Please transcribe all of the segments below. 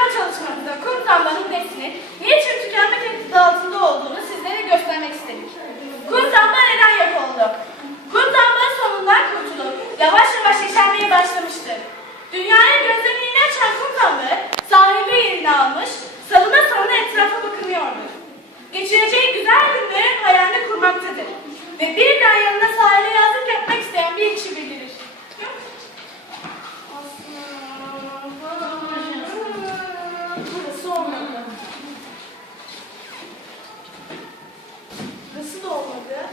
Çalışmamızda kum damlanın nesini, niçin tükenme tehdidi altında olduğunu sizlere göstermek istedik. Kum damla neden yok oldu? Kum damla sonundan kurtulup yavaş yavaş yeşermeye başlamıştır. Dünyaya gözlerini açan kum damla sahilde yerini almış, salına salına etrafa bakınıyordu. Geçireceği güzel günlerin hayalini kurmaktadır. Ve bir daha yanına sahile yazlık yapmak isteyen bir kişi bildirir. Burası olmadı. Burası da olmadı.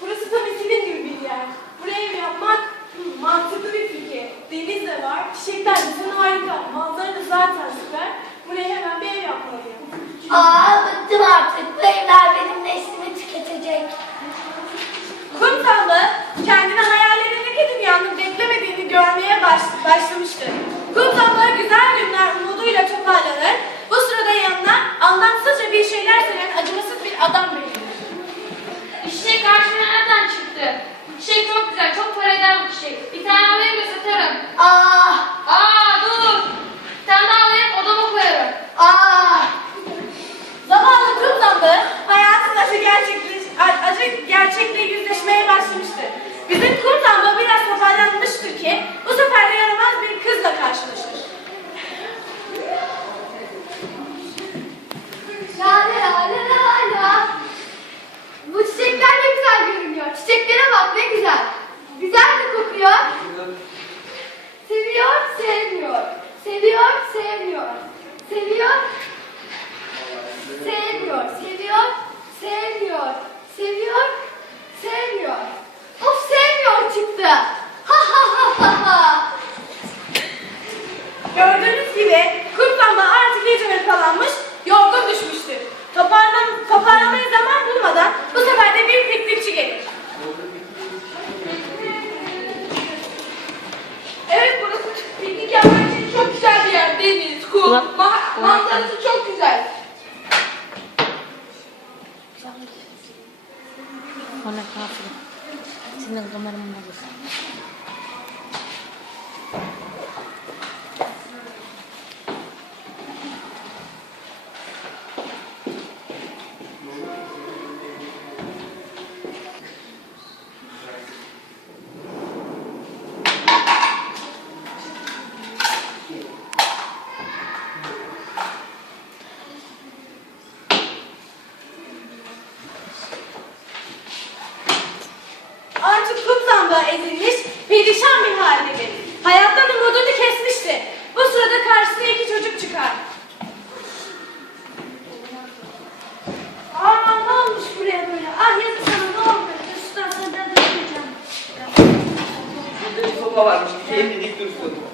Burası tabii senin gibi bir yer. Buraya ev yapmak mantıklı bir fikir. Deniz de var, çiçekler de sana harika. Manzara da zaten süper. Buraya hemen bir ev yapmalıyım. Bıktım artık. Bu evler benim neslimi tüketecek. Kum damla kendini hayallerindeki dünyanın beklemediğini görmeye başlamıştı. Kum damla güzel günler umuduyla toparlanır. Bu sırada yanına anlamsızca bir şeyler söyleyen acımasız bir adam belirdi. İşte karşıma nereden çıktı? Çiçek çok güzel, çok para eder bu çiçek. Bir tane alayım da satarım. Dur! Bir tane daha alayım, odama koyarım. Zamanla kum damla hayatın acı gerçekliği yüzleşmeye başlamıştı. Bizim kum damla biraz toparlanmıştır ki bu sefer de yaramaz bir kızla karşılaşır. La. Bu çiçekler ne güzel görünüyor. Çiçeklere bak ne güzel. Güzel de kokuyor. Seviyor, sevmiyor. Seviyor, sevmiyor. Seviyor, sevmiyor. Seviyor, sevmiyor. Seviyor, sevmiyor. Of sevmiyor çıktı. Ha. Gördüğünüz gibi kum damla artık iyice hırpalanmış, yorgun düşmüştür. Toparlamaya zaman bulmadan bu sefer de bir piknikçi gelir. Evet, burası piknik yapmak için çok güzel bir yer. Deniz, kum, manzarası çok güzel. Hola, Kafi. Haciendo comer una cosa. Artık kum damla ezilmiş, perişan bir haldedir. Hayattan umudunu kesmişti. Bu sırada karşısına iki çocuk çıkar. Ne olmuş buraya böyle? Yazık sana ne oldu? Üstad senden de söyleyeceğim. Burada bir sopa varmış. Elini dik dursun.